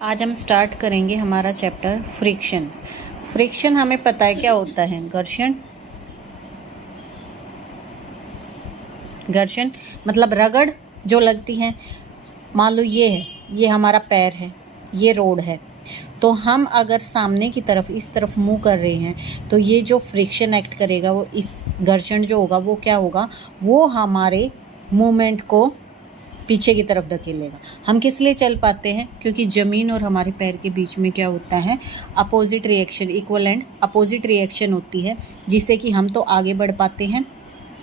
आज हम स्टार्ट करेंगे हमारा चैप्टर फ्रिक्शन। फ्रिक्शन हमें पता है क्या होता है। घर्षण, घर्षण मतलब रगड़ जो लगती है। मान लो ये है, ये हमारा पैर है, ये रोड है, तो हम अगर सामने की तरफ इस तरफ मुंह कर रहे हैं तो ये जो फ्रिक्शन एक्ट करेगा वो इस घर्षण जो होगा वो क्या होगा, वो हमारे मूवमेंट को पीछे की तरफ धकेलेगा। हम किस लिए चल पाते हैं? क्योंकि ज़मीन और हमारे पैर के बीच में क्या होता है, opposite reaction, equal and opposite reaction होती है, जिससे कि हम तो आगे बढ़ पाते हैं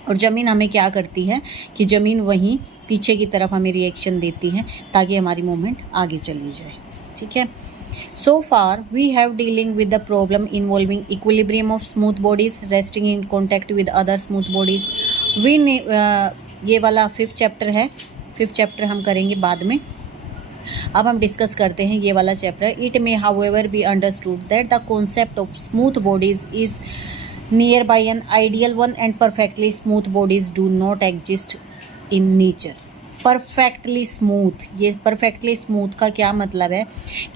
और ज़मीन हमें क्या करती है कि ज़मीन वहीं पीछे की तरफ हमें रिएक्शन देती है ताकि हमारी मूवमेंट आगे चली जाए। ठीक है। So far we have dealing with the problem involving equilibrium of smooth bodies resting in contact with other smooth bodies. ये वाला 5th चैप्टर है। 5th चैप्टर हम करेंगे बाद में। अब हम डिस्कस करते हैं ये वाला chapter. It may however be understood that the concept of smooth bodies is nearby an ideal one and perfectly smooth bodies do not exist in nature. Perfectly smooth, ये परफेक्टली स्मूथ का क्या मतलब है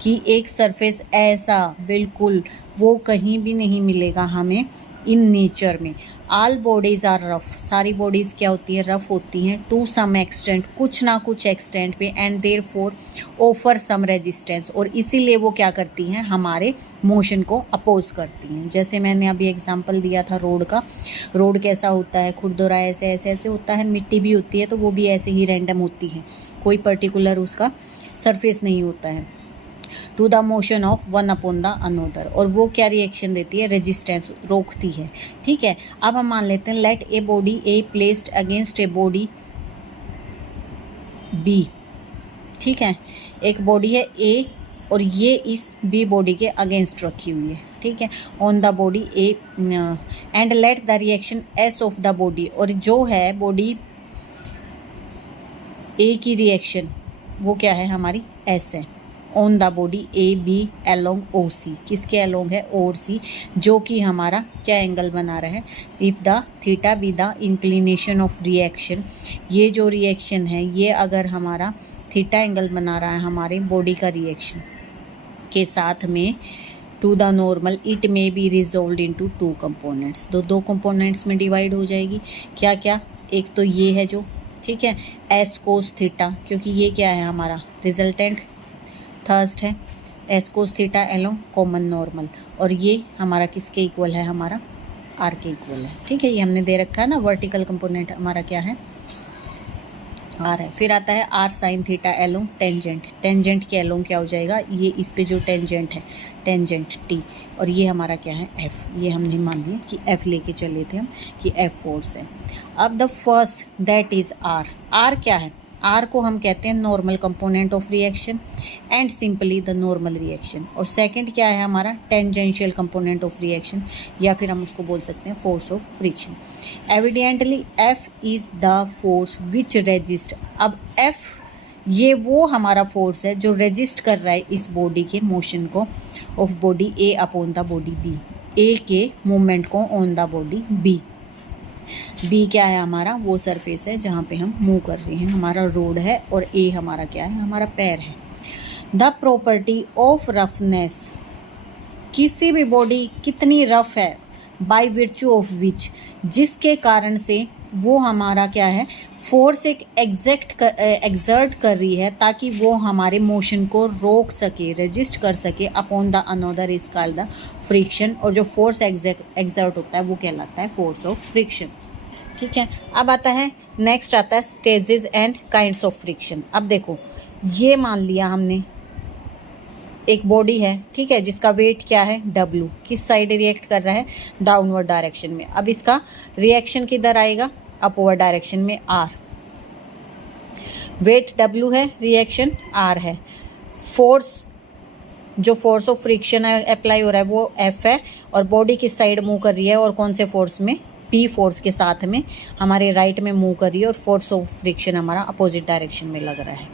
कि एक सरफेस ऐसा बिल्कुल वो कहीं भी नहीं मिलेगा हमें इन नेचर में। ऑल बॉडीज़ आर रफ, सारी बॉडीज़ क्या होती है, रफ होती हैं टू सम एक्सटेंट, कुछ ना कुछ एक्सटेंट पे, and therefore offer some resistance, और इसीलिए वो क्या करती हैं, हमारे मोशन को अपोज करती हैं। जैसे मैंने अभी एग्जांपल दिया था रोड का। रोड कैसा होता है, खुरदुरा ऐसे ऐसे ऐसे होता है, मिट्टी भी होती है तो वो भी ऐसे ही रैंडम होती है, कोई पर्टिकुलर उसका सरफेस नहीं होता है। To the motion of one upon the another, और वो क्या रिएक्शन देती है, रेजिस्टेंस, रोकती है। ठीक है। अब हम मान लेते हैं let a body A placed against a body B. ठीक है, एक बॉडी है ए और ये इस बी बॉडी के अगेंस्ट रखी हुई है। ठीक है, on the body A, and let the reaction S of the body, और जो है बॉडी ए की रिएक्शन वो क्या है, हमारी एस है, on the body A B along O C, किसके एलोंग है, और सी, जो कि हमारा क्या एंगल बना रहा है, if the theta be the inclination of reaction, ये जो रिएक्शन है ये अगर हमारा थीटा एंगल बना रहा है हमारे बॉडी का रिएक्शन के साथ में to the normal, it may be resolved into two components, दो कंपोनेंट्स में डिवाइड हो जाएगी। क्या क्या, एक तो ये है जो, ठीक है, एस कोस थीटा, क्योंकि ये क्या है हमारा रिजल्टेंट थर्स्ट है, S cos theta along common normal, और ये हमारा किसके इक्वल है, हमारा आर के इक्वल है। ठीक है, ये हमने दे रखा है ना, वर्टिकल कंपोनेंट हमारा क्या है, आर है। फिर आता है R sine theta along tangent, tangent के एलोंग क्या हो जाएगा, ये इस पे जो टेंजेंट है, टेंजेंट टी, और ये हमारा क्या है, एफ, ये हमने मान लिया कि एफ लेके चले थे हम कि एफ फोर्स है। अब the first that is R, R क्या है, आर को हम कहते हैं normal component of reaction and simply the normal reaction, और सेकंड क्या है हमारा, टेंजेंशियल कंपोनेंट ऑफ रिएक्शन, या फिर हम उसको बोल सकते हैं force of friction. Evidently F is the force which resist, अब एफ ये वो हमारा फोर्स है जो रेजिस्ट कर रहा है इस बॉडी के मोशन को, of body A upon the body B, A के मूवमेंट को on the body B. B क्या है हमारा, वो सरफेस है जहाँ पे हम मूव कर रहे हैं, हमारा रोड है, और ए हमारा क्या है, हमारा पैर है। द प्रॉपर्टी ऑफ रफनेस, किसी भी बॉडी कितनी रफ है, बाय विर्चू ऑफ विच, जिसके कारण से वो हमारा क्या है, फोर्स एक एग्जर्ट कर रही है ताकि वो हमारे मोशन को रोक सके, रेजिस्ट कर सके, upon the another is called the friction, और जो फोर्स एग्जर्ट होता है वो कहलाता है फोर्स ऑफ फ्रिक्शन। ठीक है। अब आता है नेक्स्ट आता है stages and kinds of friction. अब देखो, ये मान लिया हमने एक बॉडी है, ठीक है, जिसका वेट क्या है, W, किस साइड रिएक्ट कर रहा है, डाउनवर्ड डायरेक्शन में। अब इसका रिएक्शन किधर आएगा, अपवर्ड डायरेक्शन में, R, वेट W है, रिएक्शन R है, फोर्स जो फोर्स ऑफ फ्रिक्शन अप्लाई हो रहा है वो F है, और बॉडी किस साइड मूव कर रही है, और कौन से फोर्स में, P फोर्स के साथ में हमारे राइट में मूव कर रही है, और फोर्स ऑफ फ्रिक्शन हमारा अपोजिट डायरेक्शन में लग रहा है।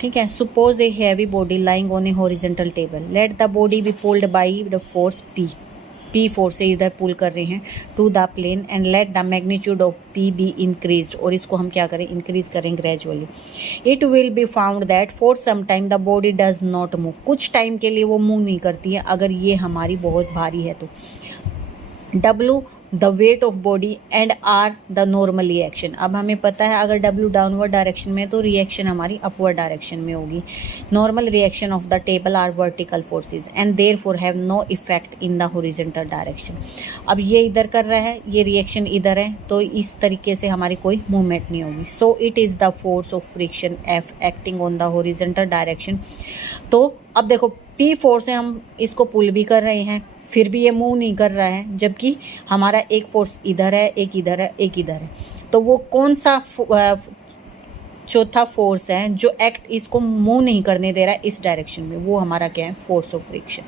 ठीक है। Suppose a heavy body lying on a horizontal table, let the body be pulled by the force P, P force से इधर पुल कर रहे हैं to the plane and let the magnitude of P be increase, और इसको हम क्या करें, इंक्रीज करें gradually. It will be found that for some time the body does not move, कुछ टाइम के लिए वो मूव नहीं करती है अगर ये हमारी बहुत भारी है तो। W the weight of body and R the normal reaction. अब हमें पता है अगर W डाउनवर्ड डायरेक्शन में तो रिएक्शन हमारी अपवर्ड डायरेक्शन में होगी। Normal reaction of the table are vertical forces and therefore have no effect in the horizontal direction. अब ये इधर कर रहा है, ये रिएक्शन इधर है, तो इस तरीके से हमारी कोई मूवमेंट नहीं होगी। So it is the force of friction F acting on the horizontal direction. तो अब देखो P फोर्स से हम इसको पुल भी कर रहे हैं, फिर भी ये मूव नहीं कर रहा है, जबकि हमारा एक फोर्स इधर है, एक इधर है, एक इधर है। तो वो कौन सा चौथा फोर्स है जो एक्ट इसको मूव नहीं करने दे रहा है इस डायरेक्शन में, वो हमारा क्या है, force of friction.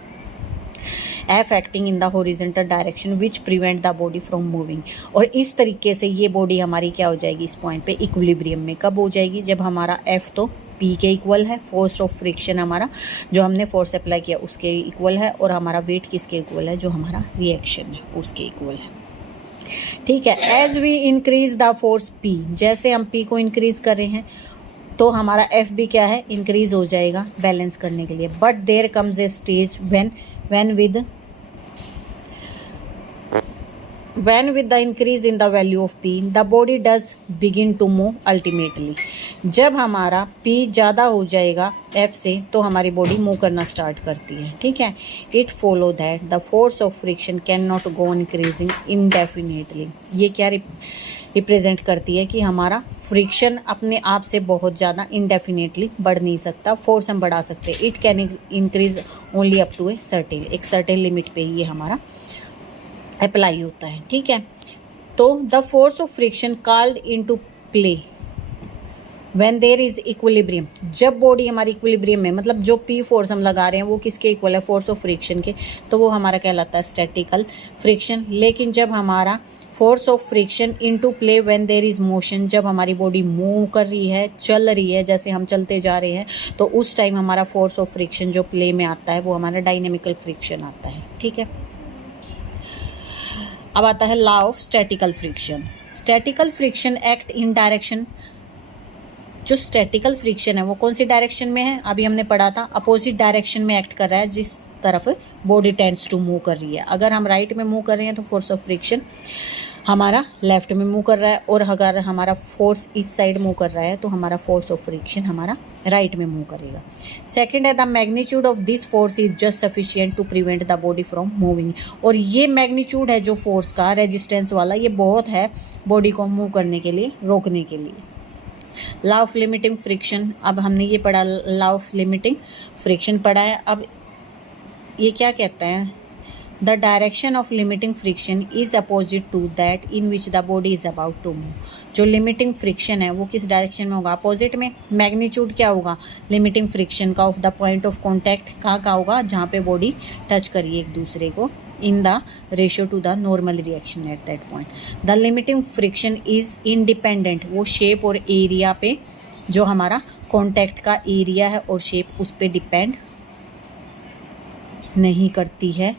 F acting in the horizontal direction which prevent the body from moving. और इस तरीके से ये बॉडी हमारी क्या हो जाएगी, इस पॉइंट पे इक्विलिब्रियम में कब हो जाएगी, जब हमारा F तो P के इक्वल है, फोर्स ऑफ फ्रिक्शन हमारा जो हमने फोर्स अप्लाई किया उसके इक्वल है, और हमारा वेट किसके इक्वल है, जो हमारा रिएक्शन है उसके इक्वल है। ठीक है, as we increase the force P, जैसे हम P को इंक्रीज कर रहे हैं तो हमारा F भी क्या है, इंक्रीज हो जाएगा बैलेंस करने के लिए। But there comes a stage when with the increase in the value of P the body does begin to move ultimately। जब हमारा P ज़्यादा हो जाएगा F से तो हमारी बॉडी मूव करना स्टार्ट करती है। ठीक है, it follow that the force of friction can not go increasing indefinitely. ये क्या रिप्रेजेंट करती है कि हमारा फ्रिक्शन अपने आप से बहुत ज़्यादा इनडेफिनेटली बढ़ नहीं सकता, फोर्स हम बढ़ा सकते हैं। It can increase only up to एक सर्टेन लिमिट पे ही ये हमारा अप्लाई होता है। ठीक है, तो the force of friction called into play when there is equilibrium. जब बॉडी हमारी इक्विलिब्रियम में, मतलब जो P फोर्स हम लगा रहे हैं वो किसके इक्वल है, फोर्स ऑफ फ्रिक्शन के, तो वो हमारा कहलाता है स्टैटिकल फ्रिक्शन। लेकिन जब हमारा force of friction into play when there is motion, जब हमारी बॉडी मूव कर रही है, चल रही है, जैसे हम चलते जा रहे हैं, तो उस टाइम हमारा फोर्स ऑफ फ्रिक्शन जो प्ले में आता है वो हमारा डायनेमिकल फ्रिक्शन आता है। ठीक है, अब आता है law of statistical frictions. Statistical friction act in direction. जो स्टैटिकल फ्रिक्शन है वो कौन सी डायरेक्शन में है, अभी हमने पढ़ा था, अपोजिट डायरेक्शन में एक्ट कर रहा है, जिस तरफ बॉडी टेंड्स टू मूव कर रही है। अगर हम राइट में मूव कर रहे हैं तो फोर्स ऑफ फ्रिक्शन हमारा लेफ्ट में मूव कर रहा है, और अगर हमारा फोर्स इस साइड मूव कर रहा है तो हमारा फोर्स ऑफ फ्रिक्शन हमारा राइट में मूव करेगा। सेकंड है the magnitude of this force is just sufficient to prevent the body from moving. और ये मैग्नीट्यूड है जो फोर्स का, रेजिस्टेंस वाला, ये बहुत है बॉडी को मूव करने के लिए, रोकने के लिए। लॉ ऑफ लिमिटिंग फ्रिक्शन, अब हमने ये पढ़ा, लॉ ऑफ लिमिटिंग फ्रिक्शन पढ़ा है। अब ये क्या कहता है, the direction of limiting friction is opposite to that in which the body is about to move. जो लिमिटिंग फ्रिक्शन है वो किस डायरेक्शन में होगा, अपोजिट में। मैग्नीट्यूड क्या होगा लिमिटिंग फ्रिक्शन का, of the point of contact कहाँ का होगा, जहाँ पे बॉडी टच करिए एक दूसरे को, in the ratio to the normal reaction at that point। the limiting friction is independent, वो शेप और एरिया पे, जो हमारा कॉन्टैक्ट का एरिया है और शेप, उस पे डिपेंड नहीं करती है।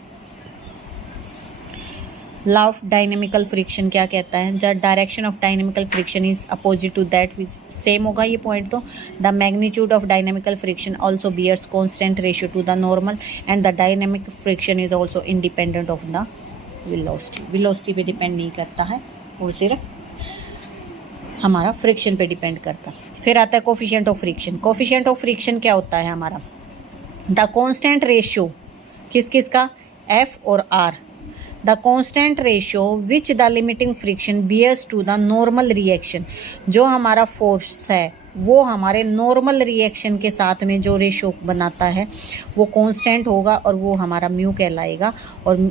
लॉ ऑफ डायनेमिकल फ्रिक्शन क्या कहता है, the direction of dynamical friction is opposite to that which, same होगा ये पॉइंट तो। The magnitude of dynamical friction also bears constant ratio to the normal and the dynamic friction is also independent of the velocity. Velocity पे depend नहीं करता है, वो सिर्फ हमारा फ्रिक्शन पे डिपेंड करता है। फिर आता है coefficient of friction. Coefficient of friction क्या होता है हमारा, द कॉन्स्टेंट रेशियो किस किस का, F और R। The constant ratio which the limiting friction bears to the normal reaction. जो हमारा फोर्स है वो हमारे नॉर्मल रिएक्शन के साथ में जो रेशियो बनाता है वो कांस्टेंट होगा, और वो हमारा म्यू कहलाएगा। और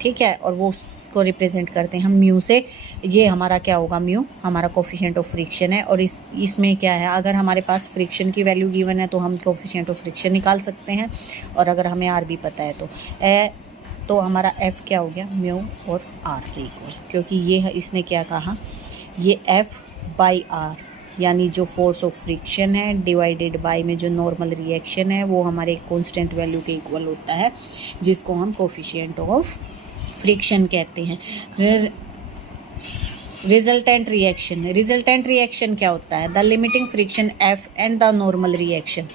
ठीक है, और वो उसको रिप्रेजेंट करते हैं हम म्यू से। ये हमारा क्या होगा, म्यू हमारा कोफिशिएंट ऑफ फ्रिक्शन है। और इसमें क्या है, अगर हमारे पास फ्रिक्शन की वैल्यू गिवन है तो हम कोफिशिएंट ऑफ फ्रिक्शन निकाल सकते हैं, और अगर हमें आर भी पता है तो हमारा F क्या हो गया, म्यू और R के इक्वल, क्योंकि ये है, इसने क्या कहा, ये F/R यानी जो फोर्स ऑफ फ्रिक्शन है डिवाइडेड बाय में जो नॉर्मल रिएक्शन है वो हमारे कांस्टेंट वैल्यू के इक्वल होता है, जिसको हम कोफिशिएंट ऑफ फ्रिक्शन कहते हैं। रिजल्टेंट रिएक्शन क्या होता है? The limiting friction F and the normal reaction,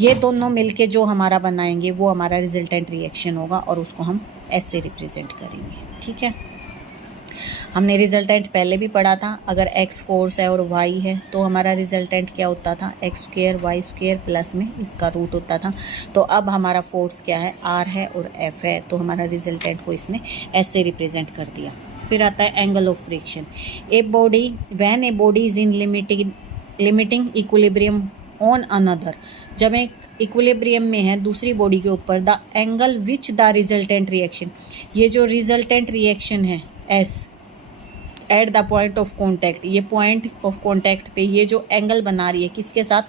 ये दोनों मिलके जो हमारा बनाएंगे वो हमारा रिजल्टेंट रिएक्शन होगा और उसको हम ऐसे रिप्रेजेंट करेंगे। ठीक है, हमने रिजल्टेंट पहले भी पढ़ा था। अगर x फोर्स है और y है तो हमारा रिजल्टेंट क्या होता था? x square y square plus में इसका रूट होता था। तो अब हमारा फोर्स क्या है? r है और f है, तो हमारा रिजल्टेंट को इसने ऐसे रिप्रेजेंट कर दिया। फिर आता है angle of friction. When a body is in limiting equilibrium on another, जब एक इक्विलिब्रियम में है दूसरी बॉडी के ऊपर, the angle which the resultant reaction, ये जो रिजल्टेंट रिएक्शन है S at the point of contact, ये पॉइंट ऑफ कॉन्टैक्ट पे ये जो एंगल बना रही है किसके साथ?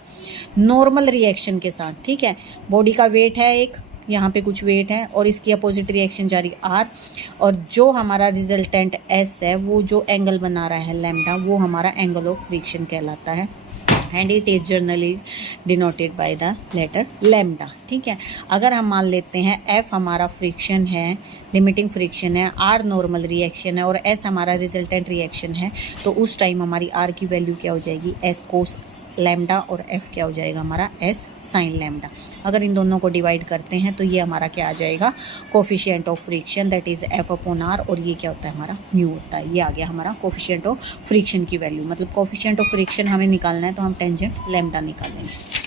नॉर्मल रिएक्शन के साथ। ठीक है, बॉडी का वेट है एक, यहाँ पे कुछ वेट है और इसकी अपोजिट रिएक्शन जा रही R, और जो हमारा रिजल्टेंट S है वो जो एंगल बना रहा है लैम्डा, वो हमारा एंगल ऑफ फ्रिक्शन कहलाता है and it is generally denoted by the letter lambda. ठीक है, अगर हम मान लेते हैं F हमारा फ्रिक्शन है, लिमिटिंग फ्रिक्शन है, R नॉर्मल रिएक्शन है और S हमारा रिजल्टेंट रिएक्शन है, तो उस टाइम हमारी R की वैल्यू क्या हो जाएगी? S कोस लैम्डा, और F क्या हो जाएगा हमारा? S sign lambda. अगर इन दोनों को डिवाइड करते हैं तो ये हमारा क्या आ जाएगा? Coefficient of friction, that is F upon R, और ये क्या होता है हमारा? म्यू होता है। ये आ गया हमारा कोफिशिएंट ऑफ फ्रिक्शन की वैल्यू। मतलब कोफिशिएंट ऑफ फ्रिक्शन हमें निकालना है तो हम टेंजेंट लैम्डा निकालेंगे।